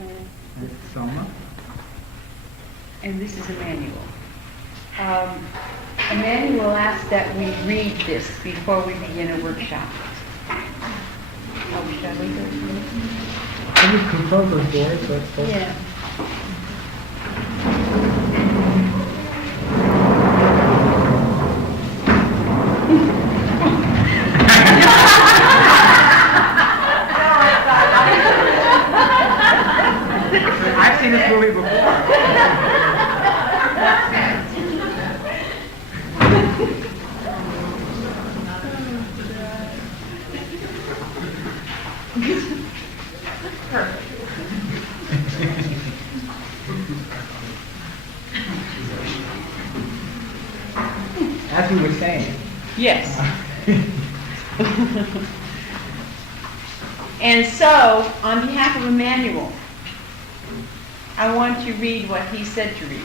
It's Soma. And this is Emmanuel. Emmanuel asked that we read this before we begin a workshop. Oh, shall we go through it? Can you confirm those words? Yeah. I've seen this movie before. As we were saying. Yes. And so, on behalf of Emmanuel, I want to read what he said to read,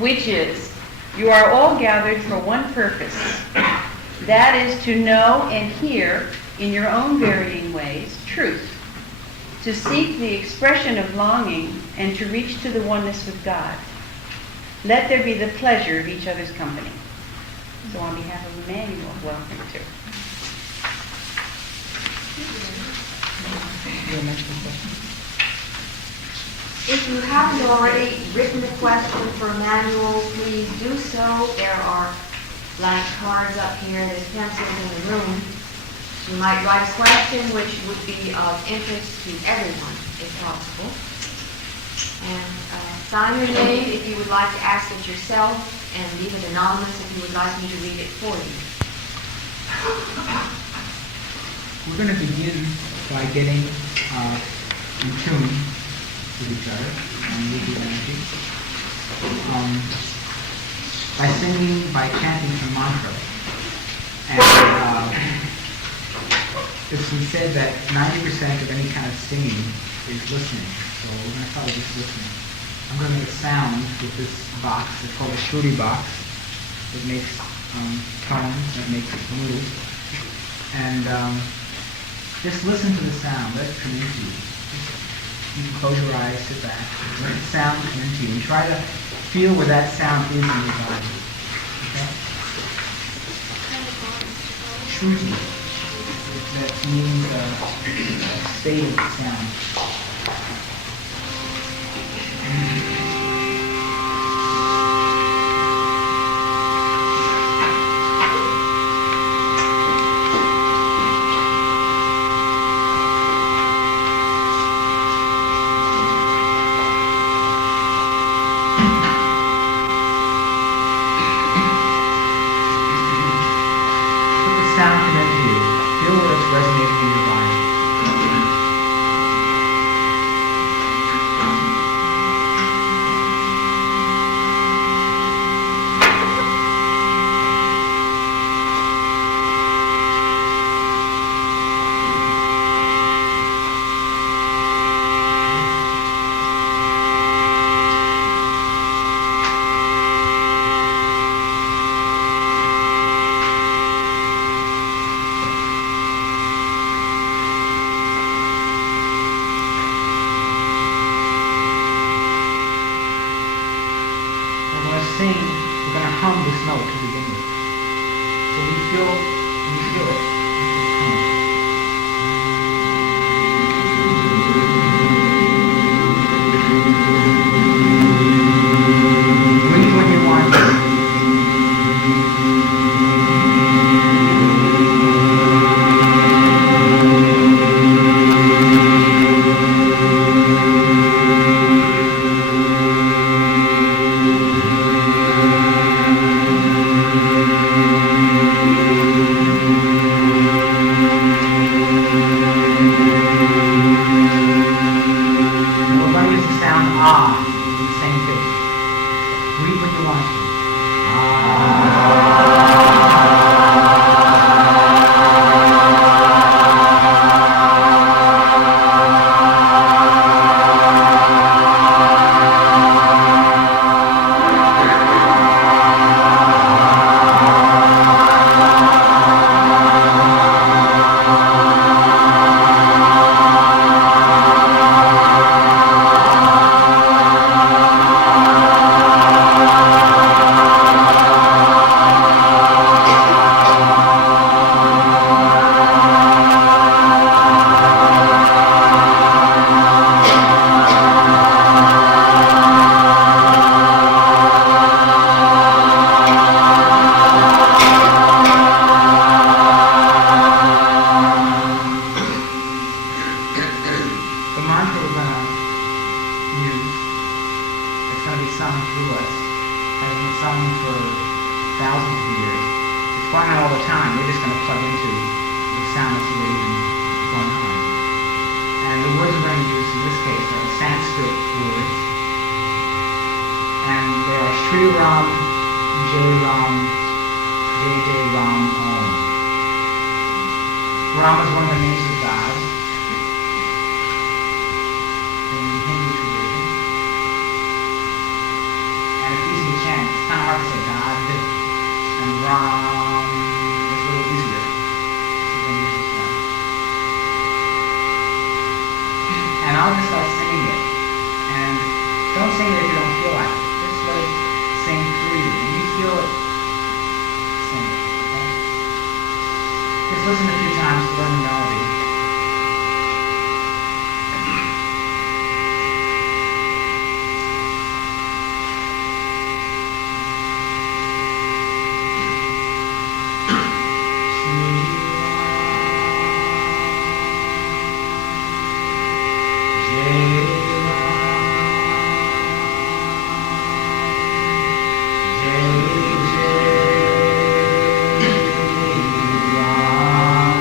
which is, you are all gathered for one purpose. That is to know and hear, in your own varying ways, truth, to seek the expression of longing, and to reach to the oneness with God. Let there be the pleasure of each other's company. So on behalf of Emmanuel, welcome to. If you haven't already written a question for Emmanuel, please do so. There are blank cards up here. There's pencils in the room. You might write a question which would be of interest to everyone, if possible. And sign your name if you would like to ask it yourself, and leave it anonymous if you would like me to read it for you. We're going to begin by getting in tune with each other and with the energy. By singing, by chanting a mantra. And it's been said that 90% of any kind of singing is listening. So we're going to start with just listening. I'm going to make a sound with this box. It's called a Shruti box. It makes tones, that makes it move. And just listen to the sound. Let it come into you. You can close your eyes, sit back, let the sound come into you, and try to feel where that sound is in your body. Okay? Shruti. That means state of the sound. mantra we're going to use, it's going to be sung through us, has been sung for thousands of years. It's going on all the time. We're just going to plug into the sound that's already going on. And the words we're going to use in this case are Sanskrit words. And they are Sri Ram, Jai Ram, Jai Jai Ram Om. Ram is one of the names of God in Hindu tradition. And it's easy to chant. It's kind of hard to say God and Ram is a little easier. So we're going to use this one. And I'll just start singing it. And don't sing it if you don't feel like it. Just let it sing through you. When you feel it, sing it. Okay? Just listen a few times to learn the melody. Ram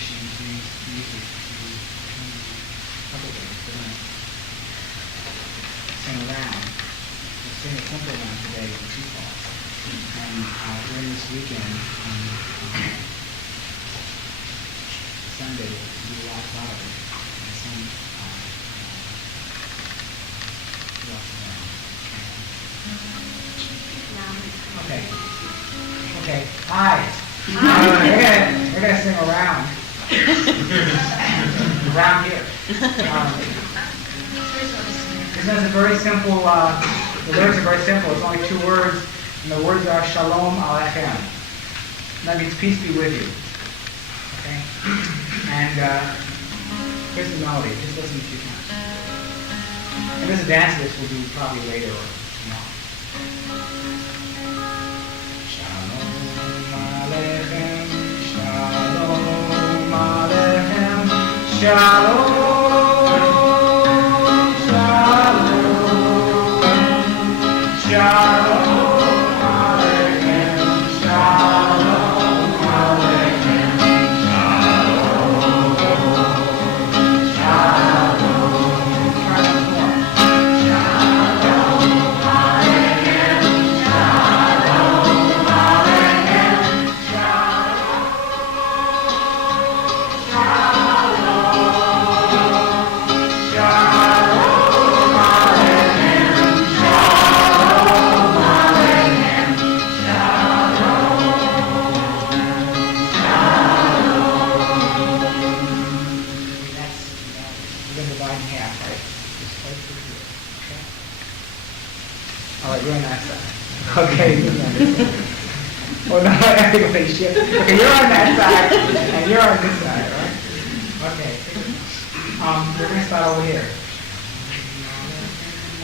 information to use music to couple things. We're going to sing around. We'll sing a simple one today in two parts. And during this weekend, on Sunday, we'll do a lot louder. And some okay. Okay. Hi. We're gonna sing around. Around here. This is a very simple. The lyrics are very simple. It's only 2 words, and the words are Shalom Aleichem. That means peace be with you. Okay. And here's the melody. Just listen a few times. And there's a dance list we'll do probably later or tomorrow. Shalom Aleichem, Shalom Aleichem, Shalom, Shalom, Shalom Aleichem, Shalom Aleichem, Shalom, Shalom. Try once more. We're going to divide in half, right? Just right through here, okay? All right, you're on that side. Okay, you're on this side. Oh, no, everybody shift. Okay, you're on that side, and you're on this side, all right? Okay. We're going to start over here.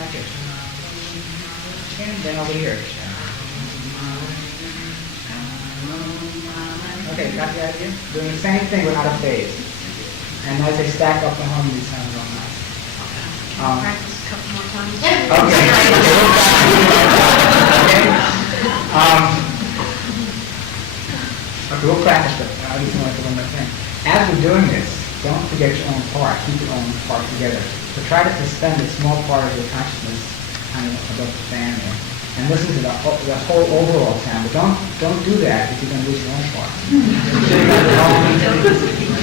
Okay. And then over here. Okay, got the idea? Doing the same thing but out of phase. And as they stack up, the harmony sounds real nice. Practice a couple more times. Okay. Okay, we'll practice it. I just want to one more thing. As we're doing this, don't forget your own part. Keep your own part together. So try to suspend a small part of your consciousness kind of above the fan there. And listen to the whole overall sound. But don't do that if you're going to lose your own part.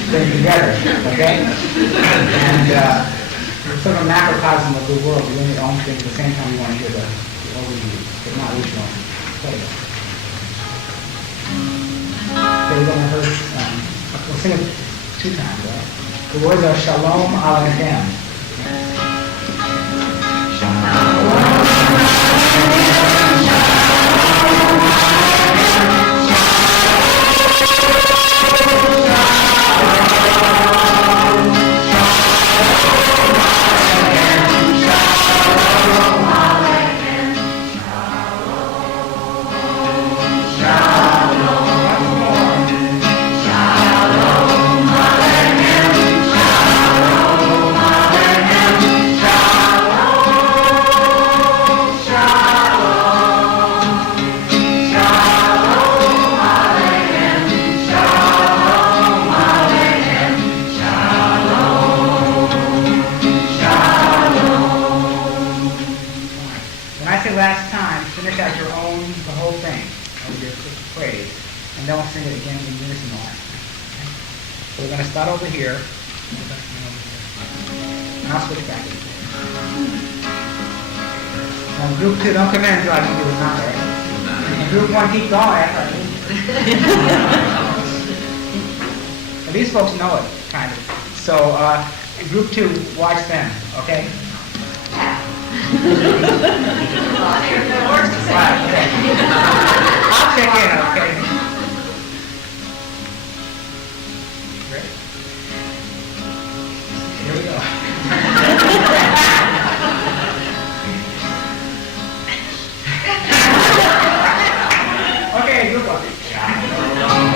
Stay together, okay? And sort of a macrocosm of the world. You're doing your own thing at the same time you want to hear the overview, but not lose your own. Play it. Okay, we're going to hear, we'll sing it 2 times, right? The words are Shalom Aleichem. Last time, finish out your own, the whole thing, of your phrase, and then we'll sing it again in unison the last time. Okay? So we're going to start over here, and I'll switch back. Now group 2, don't come in until I give you the number, right? And group 1, keep going. Well, these folks know it, kind of. So group 2, watch them, okay? I'll check in, okay? Ready? Here we go. Okay, group 1. Shalom.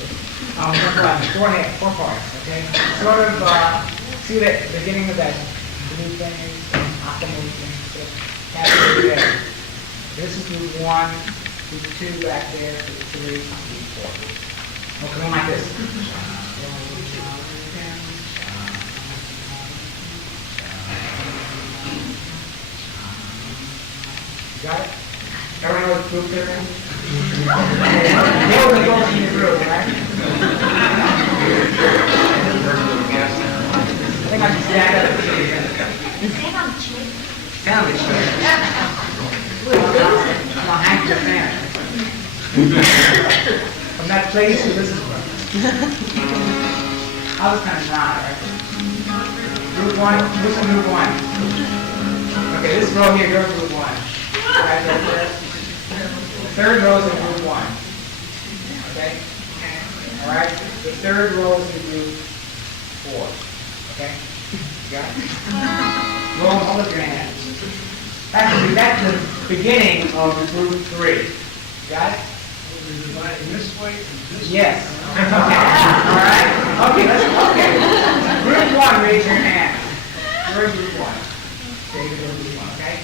We're going to four parts, okay? Sort of, see that the beginning of that blue thing, optimal thing, so capture it there. This is group 1, group 2 back there, group 3, group 4. Okay, going like this. You got it? Everyone know what group they're in? They only go in the group, right? I think I should stand up. Stand on the chair. Stand on the chair. I'm gonna hang your fan. From that place to this one. I was kind of nod, right? Group 1, who's in group 1? Okay, this row here, you're group 1. Right there. The third row is in group 1. Okay? All right? The third row is in group 4. Okay? You got it? Roll, hold up your hands. That's the beginning of group 3. You got it? This way and this way. Yes. Okay. All right? Okay, okay. Group 1, raise your hand. Where's group 1? Okay, group 1, okay?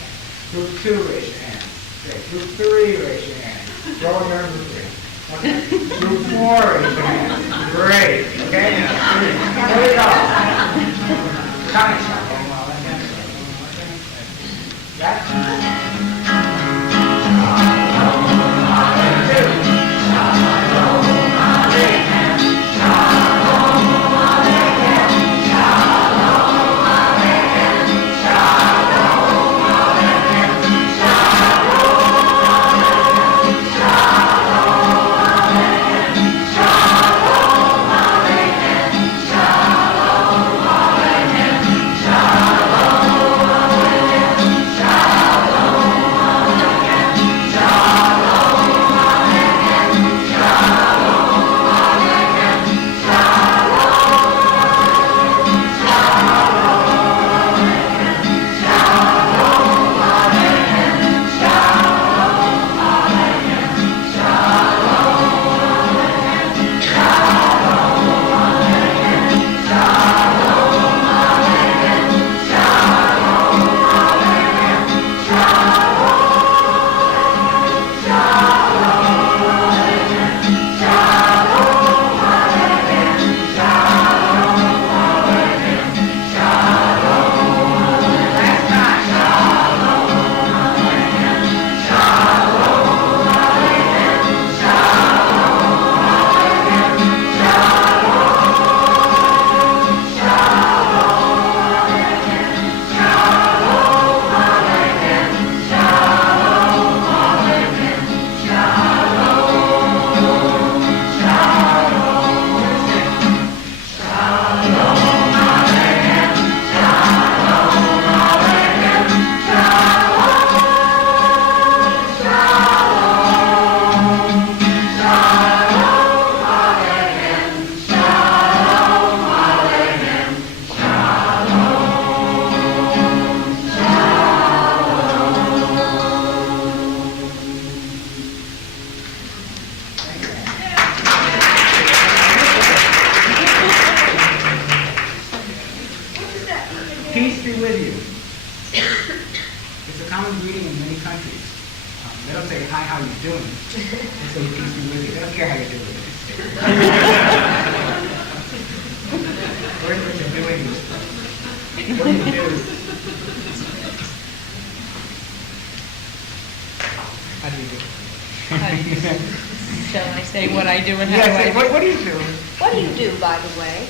Group 2, raise your hand. Okay. Group 3, raise your hand. Roll your group 3. Okay. Group 4, raise your hand. Great. Okay? Here we go. Comic shop. Peace be with you. It's a common greeting in many countries. They don't say, hi, how you doing? They say, peace be with you. They don't care how you're doing. Where's what you're doing? What do you do? How do you do? Shall I say what I do and how Yes, do I do? what do you do? What do you do, by the way?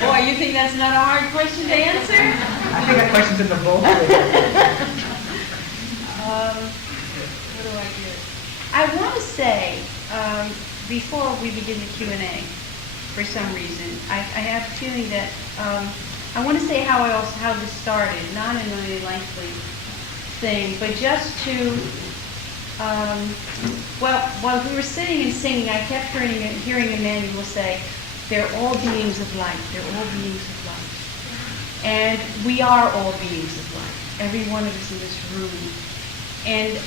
Boy, you think that's not a hard question to answer? I think that question's in the book. What do I do? I want to say, before we begin the Q&A, for some reason, I have a feeling that I want to say how this started, not in a really lengthy thing, but just to, while we were sitting and singing, I kept hearing Emmanuel say, they're all beings of light, they're all beings of light. And we are all beings of light, every one of us in this room. And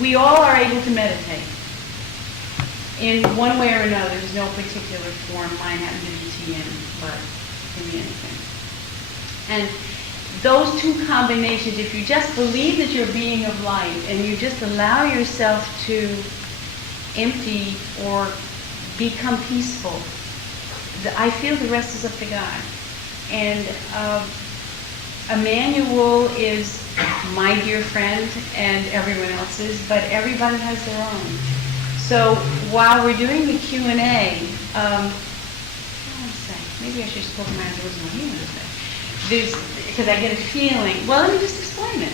we all are able to meditate. in one way or another. There's no particular form. Mine happens to be TN, but it can be anything. And those two combinations, if you just believe that you're a being of light and you just allow yourself to empty or become peaceful, I feel the rest is up to God. And Emmanuel is my dear friend and everyone else's, but everybody has their own. So while we're doing the Q&A, maybe I should just close my eyes and listen to what he wants to say. Because I get a feeling, well, let me just explain it.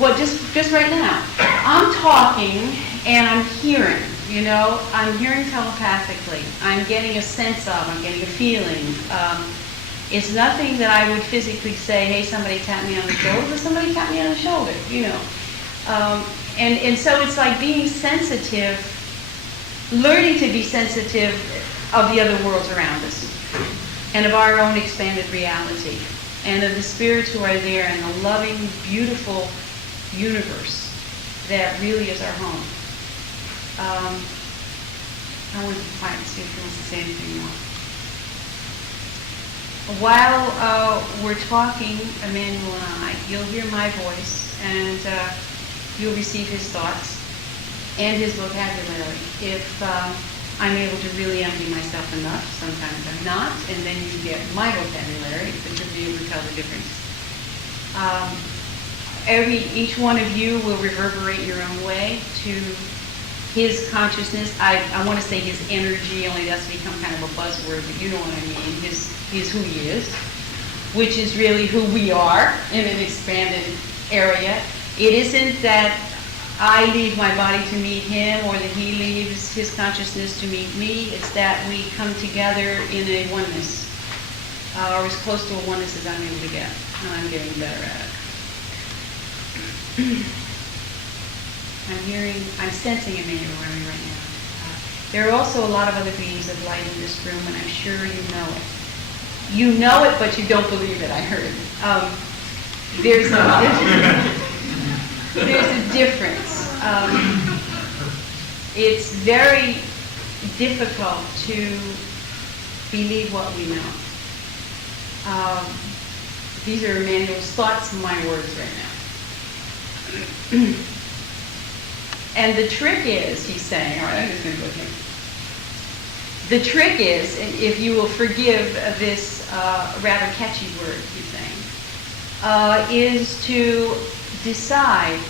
Well, just right now, I'm talking and I'm hearing, I'm hearing telepathically. I'm getting a sense of, I'm getting a feeling. It's nothing that I would physically say, hey, somebody tap me on the shoulder, but somebody tap me on the shoulder, And so it's like being sensitive, learning to be sensitive of the other worlds around us and of our own expanded reality and of the spirits who are there and the loving, beautiful universe that really is our home. I want to be quiet and see if he wants to say anything more. While we're talking, Emmanuel and I, you'll hear my voice and you'll receive his thoughts and his vocabulary. If I'm able to really empty myself enough, sometimes I'm not, and then you get my vocabulary, but you'll be able to tell the difference. Each one of you will reverberate your own way to his consciousness. I want to say his energy, only that's become kind of a buzzword, but you know what I mean. He's who he is, which is really who we are in an expanded area. It isn't that I leave my body to meet him or that he leaves his consciousness to meet me. It's that we come together in a oneness, or as close to a oneness as I'm able to get, and I'm getting better at it. I'm sensing Emmanuel around me right now. There are also a lot of other beings of light in this room, and I'm sure you know it. You know it, but you don't believe it, I heard. There's a difference. It's very difficult to believe what we know. These are Emmanuel's thoughts, my words right now. And the trick is, he's saying, all right, I'm just going to go here. The trick is, if you will forgive this rather catchy word he's saying, is to decide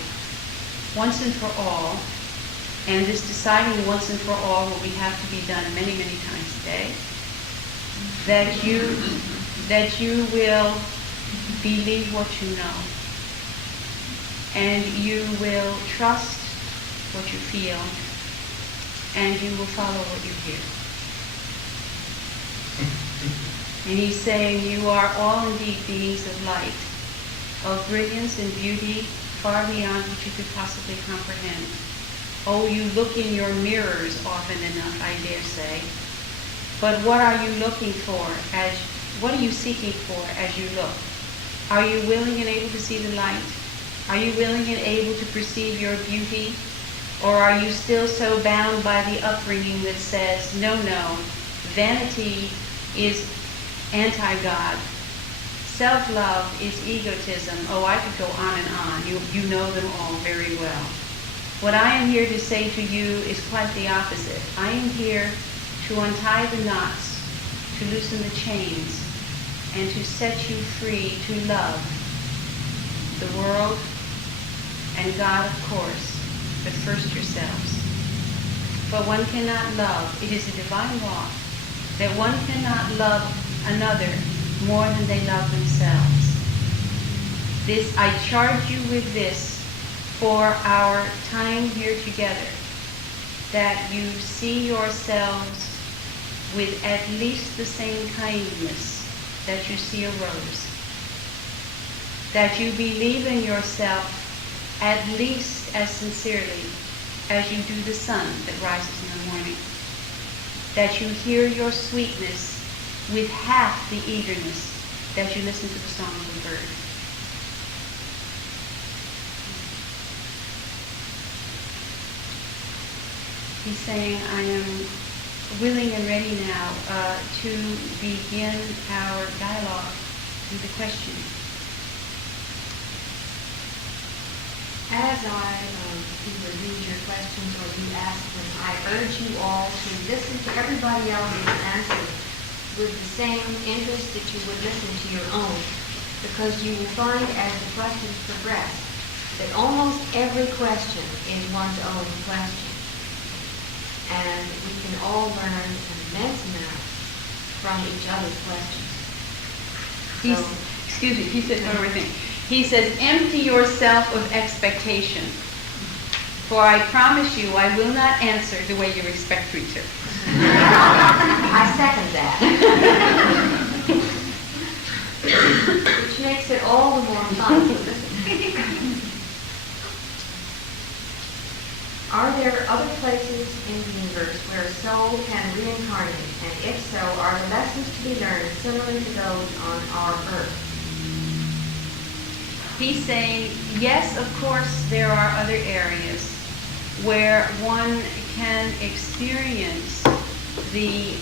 once and for all, and this deciding once and for all will have to be done many, many times a day, that you will believe what you know, and you will trust what you feel, and you will follow what you hear. And he's saying you are all indeed beings of light, of brilliance and beauty far beyond what you could possibly comprehend. Oh, you look in your mirrors often enough, I dare say. But what are you looking for? What are you seeking for as you look? Are you willing and able to see the light? Are you willing and able to perceive your beauty? Or are you still so bound by the upbringing that says, no, vanity is anti-God. Self-love is egotism. Oh, I could go on and on. You know them all very well. What I am here to say to you is quite the opposite. I am here to untie the knots, to loosen the chains, and to set you free to love the world and God, of course, but first yourselves. For one cannot love. It is a divine law that one cannot love another more than they love themselves. I charge you with this for our time here together, that you see yourselves with at least the same kindness that you see a rose, that you believe in yourself at least as sincerely as you do the sun that rises in the morning, that you hear your sweetness with half the eagerness that you listen to the song of a bird. He's saying, I am willing and ready now to begin our dialogue with the question. As I either read your questions or you ask them, I urge you all to listen to everybody else's answers with the same interest that you would listen to your own, because you will find as the questions progress that almost every question is one's own question. And we can all learn an immense amount from each other's questions. Excuse me, he said one more thing. He says, empty yourself of expectation, for I promise you I will not answer the way you expect me to. I second that. Which makes it all the more fun. Are there other places in the universe where a soul can reincarnate? And if so, are the lessons to be learned similar to those on our Earth? He's saying, yes, of course, there are other areas where one can experience the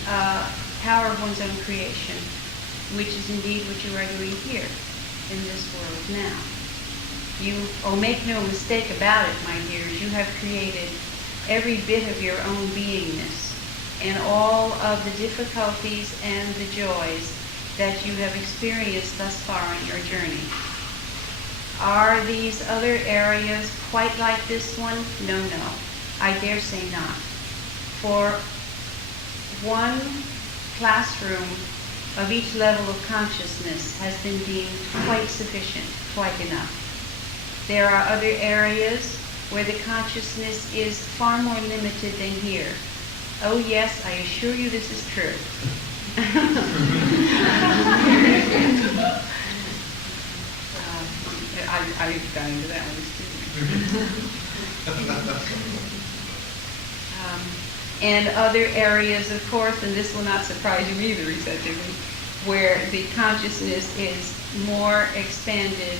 power of one's own creation, which is indeed what you are doing here in this world now. Make no mistake about it, my dears, you have created every bit of your own beingness and all of the difficulties and the joys that you have experienced thus far on your journey. Are these other areas quite like this one? No, I dare say not. For one classroom of each level of consciousness has been deemed quite sufficient, quite enough. There are other areas where the consciousness is far more limited than here. Oh yes, I assure you this is true. I got into that one, and other areas, of course, and this will not surprise you either, he said to me, where the consciousness is more expanded,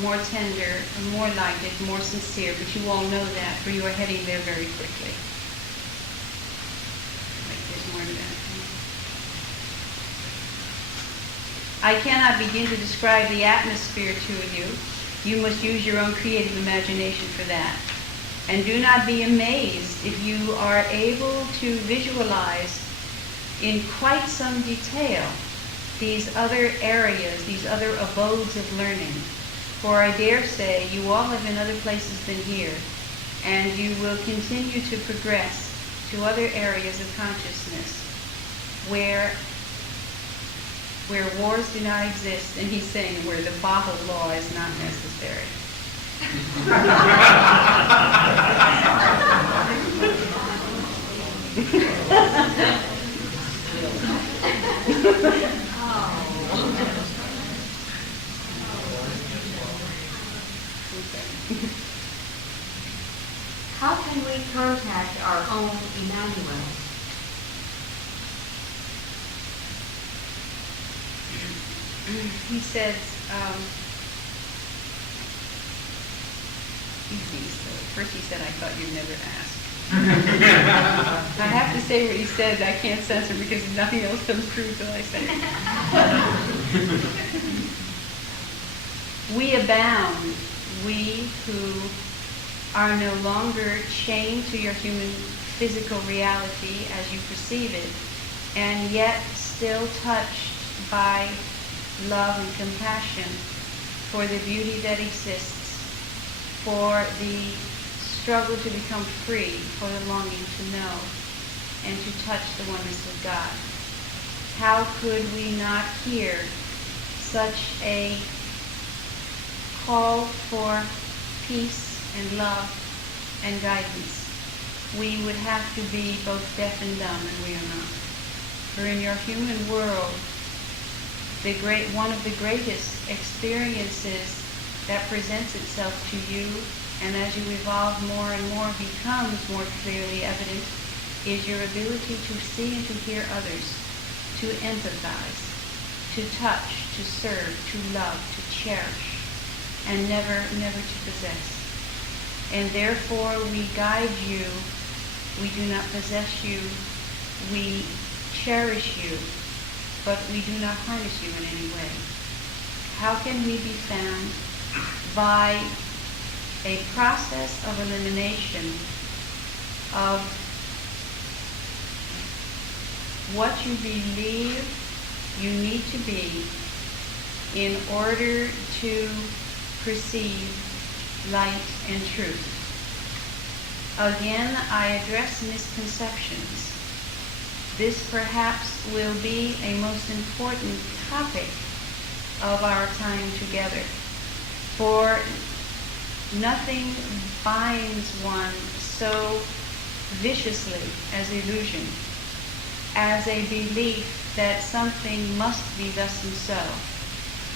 more tender, more lighted, more sincere, but you all know that, for you are heading there very quickly. There's more to that. I cannot begin to describe the atmosphere to you. You must use your own creative imagination for that. And do not be amazed if you are able to visualize in quite some detail these other areas, these other abodes of learning. For I dare say you all have been other places than here, and you will continue to progress to other areas of consciousness where wars do not exist, and he's saying where the bottle law is not necessary. How can we contact our own Emmanuel? He says, first he said, I thought you'd never ask. I have to say what he says. I can't censor because nothing else comes true until I say it. We abound, we who are no longer chained to your human physical reality as you perceive it, and yet still touched by love and compassion for the beauty that exists, for the struggle to become free, for the longing to know and to touch the oneness of God. How could we not hear such a call for peace and love and guidance? We would have to be both deaf and dumb, and we are not. For in your human world, one of the greatest experiences that presents itself to you, and as you evolve more and more becomes more clearly evident, is your ability to see and to hear others, to empathize, to touch, to serve, to love, to cherish, and never to possess. And therefore we guide you We do not possess you. We cherish you, but we do not harness you in any way. How can we be found? By a process of elimination of what you believe you need to be in order to perceive light and truth. Again, I address misconceptions. This perhaps will be a most important topic of our time together, for nothing binds one so viciously as illusion, as a belief that something must be thus and so,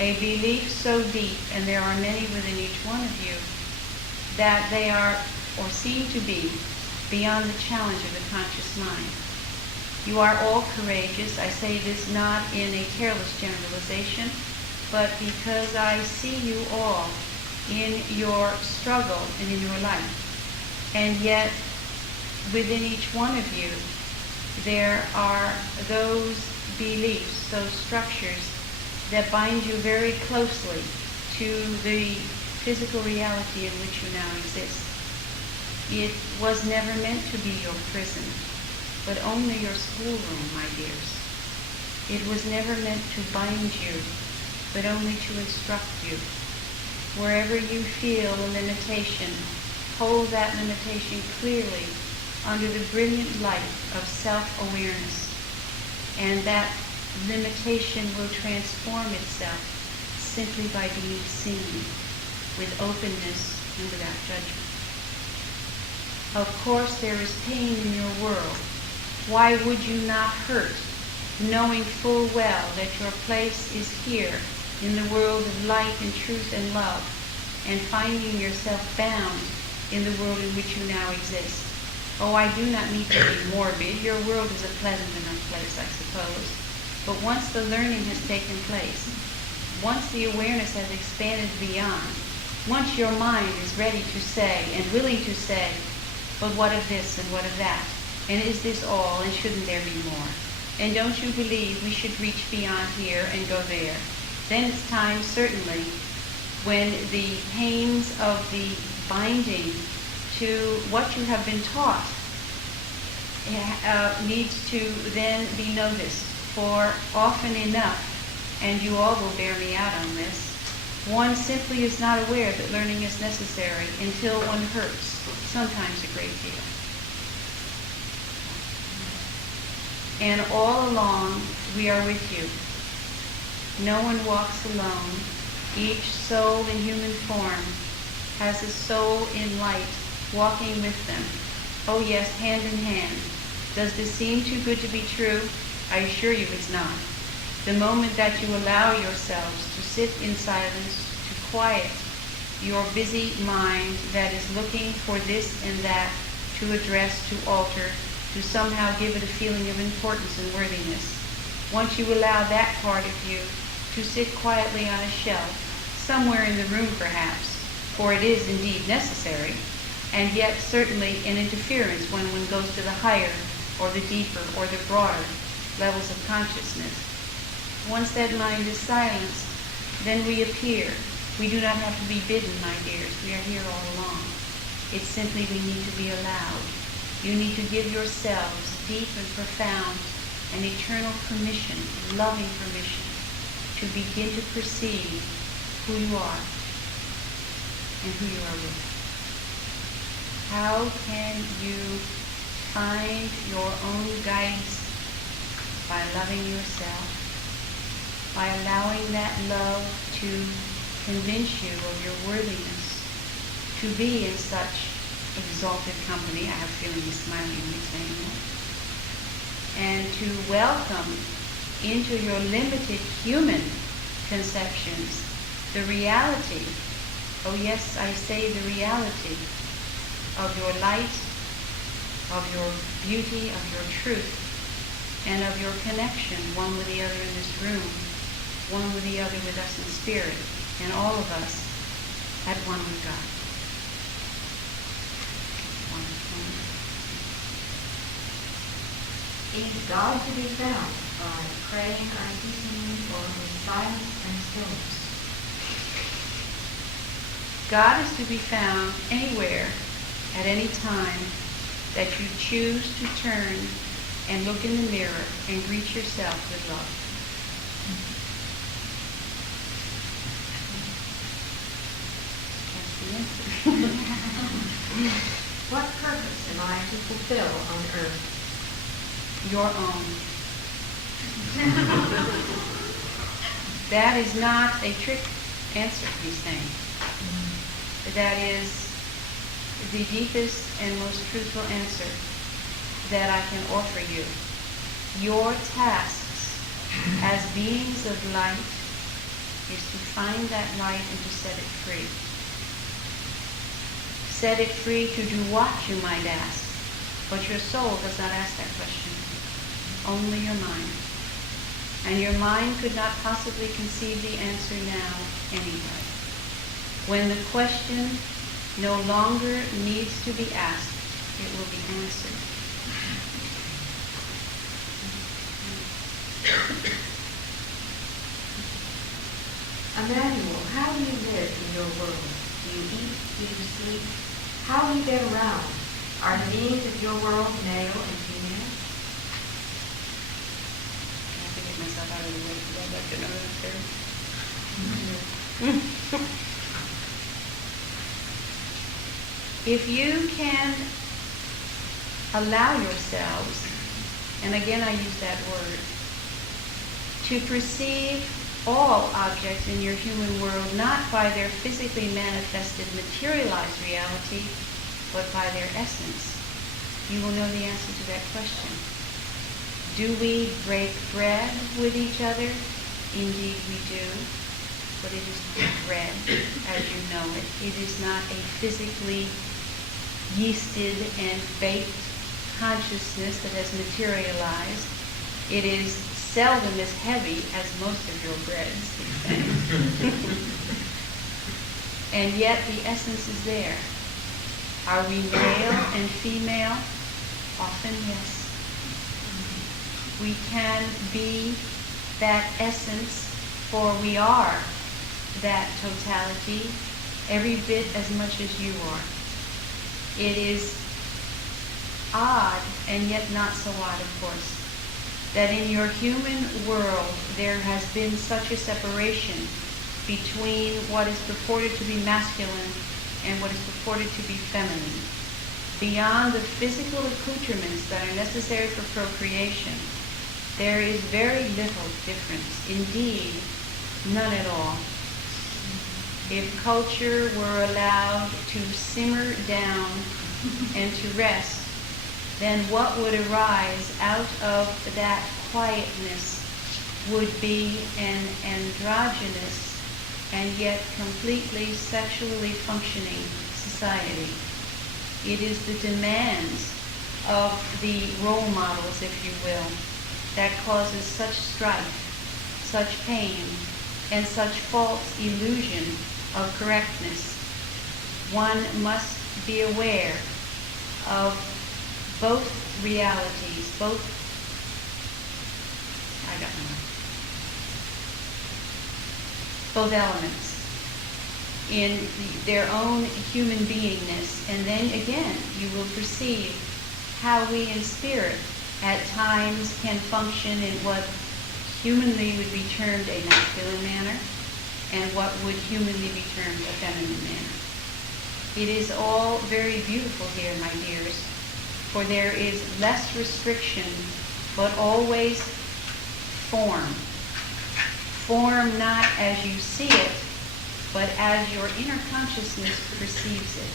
a belief so deep, and there are many within each one of you, that they are, or seem to be, beyond the challenge of the conscious mind. You are all courageous. I say this not in a careless generalization, but because I see you all in your struggle and in your life. And yet, within each one of you, there are those beliefs, those structures that bind you very closely to the physical reality in which you now exist. It was never meant to be your prison, but only your schoolroom, my dears. It was never meant to bind you, but only to instruct you. Wherever you feel a limitation, hold that limitation clearly under the brilliant light of self-awareness, and that limitation will transform itself simply by being seen with openness and without judgment. Of course, there is pain in your world. Why would you not hurt, knowing full well that your place is here in the world of light and truth and love, and finding yourself bound in the world in which you now exist? Oh, I do not mean to be morbid. Your world is a pleasant enough place, I suppose. But once the learning has taken place, once the awareness has expanded beyond, once your mind is ready to say and willing to say, but what of this and what of that? And is this all, and shouldn't there be more? And don't you believe we should reach beyond here and go there? Then it's time, certainly, when the pains of the binding to what you have been taught needs to then be noticed. For often enough, and you all will bear me out on this, one simply is not aware that learning is necessary until one hurts, sometimes a great deal. And all along, we are with you. No one walks alone. Each soul in human form has a soul in light walking with them. Oh yes, hand in hand. Does this seem too good to be true? I assure you it's not. The moment that you allow yourselves to sit in silence, to quiet your busy mind that is looking for this and that to address, to alter, to somehow give it a feeling of importance and worthiness. Once you allow that part of you to sit quietly on a shelf, somewhere in the room perhaps, for it is indeed necessary, and yet certainly an interference when one goes to the higher or the deeper or the broader levels of consciousness. Once that mind is silenced, then we appear. We do not have to be bidden, my dears. We are here all along. It's simply we need to be allowed. You need to give yourselves deep and profound and eternal permission, loving permission, to begin to perceive who you are and who you are with. How can you find your own guidance? By loving yourself, by allowing that love to convince you of your worthiness to be in such exalted company. I have a feeling he's smiling when he's saying that. And to welcome into your limited human conceptions the reality, oh yes, I say the reality of your light, of your beauty, of your truth, and of your connection, one with the other in this room, one with the other with us in spirit, and all of us at one with God. One with one. Is God to be found by praying unceasingly or in silence and stillness? God is to be found anywhere, at any time, that you choose to turn and look in the mirror and greet yourself with love. That's the answer. What purpose am I to fulfill on earth? Your own. That is not a trick answer, he's saying. That is the deepest and most truthful answer that I can offer you. Your tasks as beings of light is to find that light and to set it free. Set it free to do what, you might ask? But your soul does not ask that question. Only your mind. And your mind could not possibly conceive the answer now anyway. When the question no longer needs to be asked, it will be answered. Emmanuel, how do you live in your world? Do you eat? Do you sleep? How do you get around? Are the beings of your world male and female? I have to get myself out of the way because I'd like to know that too. If you can allow yourselves, and again I use that word, to perceive all objects in your human world not by their physically manifested materialized reality, but by their essence, you will know the answer to that question. Do we break bread with each other? Indeed we do. But it is not bread as you know it. It is not a physically yeasted and baked consciousness that has materialized. It is seldom as heavy as most of your breads. And yet the essence is there. Are we male and female? Often, yes. We can be that essence, for we are that totality every bit as much as you are. It is odd, and yet not so odd, of course, that in your human world there has been such a separation between what is purported to be masculine and what is purported to be feminine. Beyond the physical accoutrements that are necessary for procreation, there is very little difference, indeed, none at all. If culture were allowed to simmer down and to rest, then what would arise out of that quietness would be an androgynous and yet completely sexually functioning society. It is the demands of the role models, if you will, that causes such strife, such pain, and such false illusion of correctness. One must be aware of both realities, both elements in their own human beingness. And then again, you will perceive how we in spirit at times can function in what humanly would be termed a masculine manner and what would humanly be termed a feminine manner. It is all very beautiful here, my dears, for there is less restriction, but always form. Form not as you see it, but as your inner consciousness perceives it.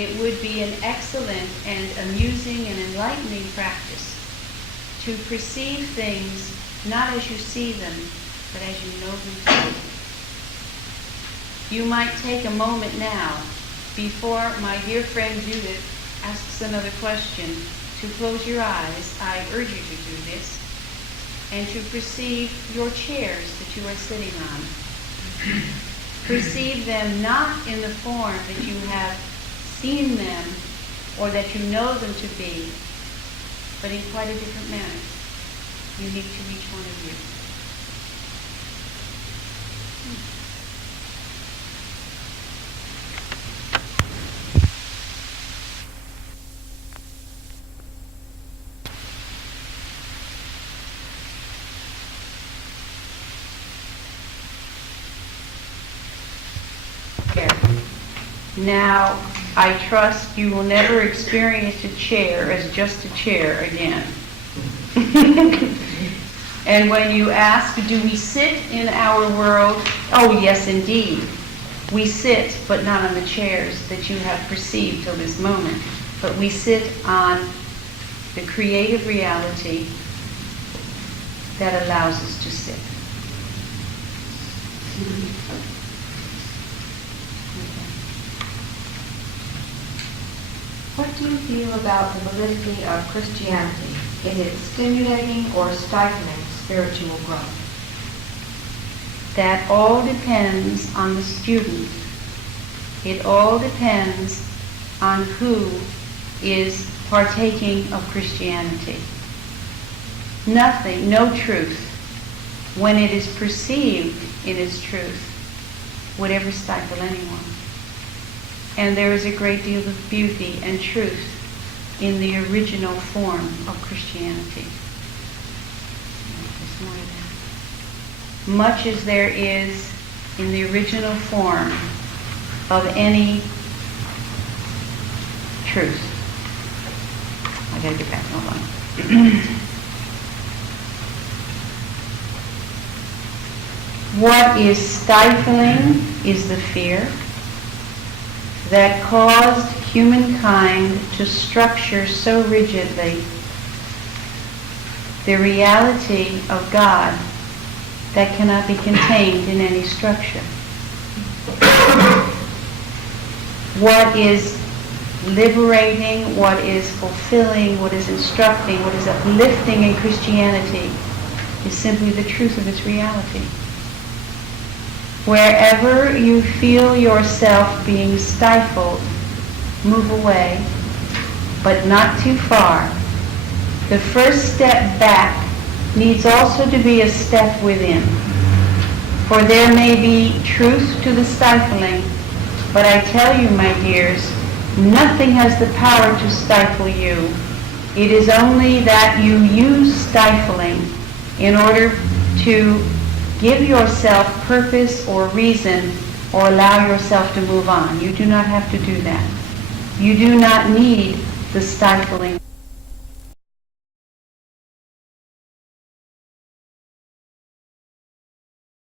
It would be an excellent and amusing and enlightening practice to perceive things not as you see them, but as you know them to be. You might take a moment now, before my dear friend Judith asks another question, to close your eyes. I urge you to do this, and to perceive your chairs that you are sitting on. Perceive them not in the form that you have seen them or that you know them to be, but in quite a different manner, unique to each one of you. Now, I trust you will never experience a chair as just a chair again. And when you ask, do we sit in our world? Oh, yes, indeed. We sit, but not on the chairs that you have perceived till this moment. But we sit on the creative reality that allows us to sit. What do you feel about the validity of Christianity? Is it stimulating or stifling spiritual growth? That all depends on the student. It all depends on who is partaking of Christianity. Nothing, no truth, when it is perceived in its truth, would ever stifle anyone. And there is a great deal of beauty and truth in the original form of Christianity. There's more of that. Much as there is in the original form of any truth. I gotta get back, hold on. What is stifling is the fear that caused humankind to structure so rigidly the reality of God that cannot be contained in any structure. What is liberating, what is fulfilling, what is instructing, what is uplifting in Christianity is simply the truth of its reality. Wherever you feel yourself being stifled, move away, but not too far. The first step back needs also to be a step within. For there may be truth to the stifling, but I tell you, my dears, nothing has the power to stifle you. It is only that you use stifling in order to give yourself purpose or reason or allow yourself to move on. You do not have to do that. You do not need the stifling.